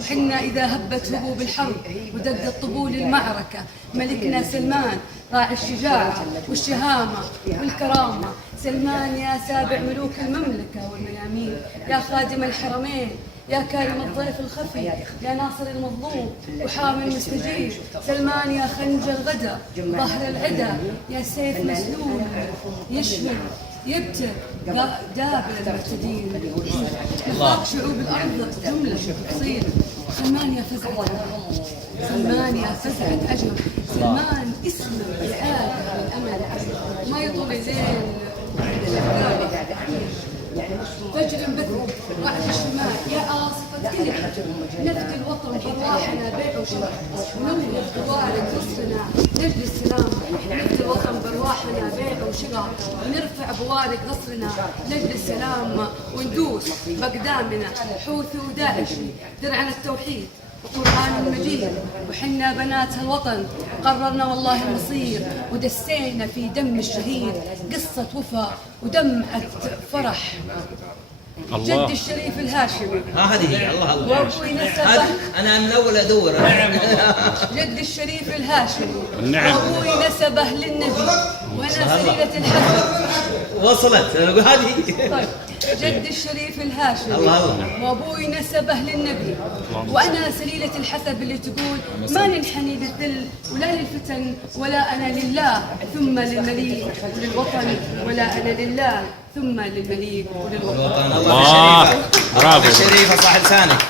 وحنا إذا هبت هبوب الحرب ودقت طبول المعركة ملكنا سلمان راعي الشجاعة والشهامة والكرامة. سلمان يا سابع ملوك المملكة والميامين، يا خادم الحرمين، يا كارم الضيف الخفي، يا ناصر المظلوم وحامي المستجيب. سلمان يا خنجر غدا ظهر العدا، يا سيف مسلول يشمل يبتر دابر المعتدين. نفاق شعوب الأرض جملة تفصيل. سلمان يا فزعة عجب، سلمان يا فزعة عجب. سلمان اسم الآلة بالأمل، ما يطول الليل فجر بدر رعد الشمال، يا آصفة كل نفد الوطن برواحنا بيع وشراء. نور طوارق نصرنا نجل السلام، نفد الوطن برواحنا بيع وشراء. ونرفع بوارق نصرنا نجل السلام، وندوس بأقدامنا حوثي وداعشي. درعنا التوحيد القرآن المجيد، وحنا بنات الوطن قررنا والله المصير. ودسينا في دم الشهيد قصة وفاء ودمعة فرح. الله. جد الشريف الهاشمي هذه هي. الله الله. وابوي نسبه، انا من اول ادور. جد الشريف الهاشمي نعم. وابوي نسبه للنبي وانا سليلة الحسن. وصلت هذه. طيب، جد الشريف الهاشمي الله الله. وابوي نسبه للنبي وانا سليلة الحسب اللي تقول ما ننحني للذل ولا للفتن، ولا انا لله ثم للمليك وللوطن، ولا انا لله ثم للمليك وللوطن. الله. برافو. شريفه صح لسانك.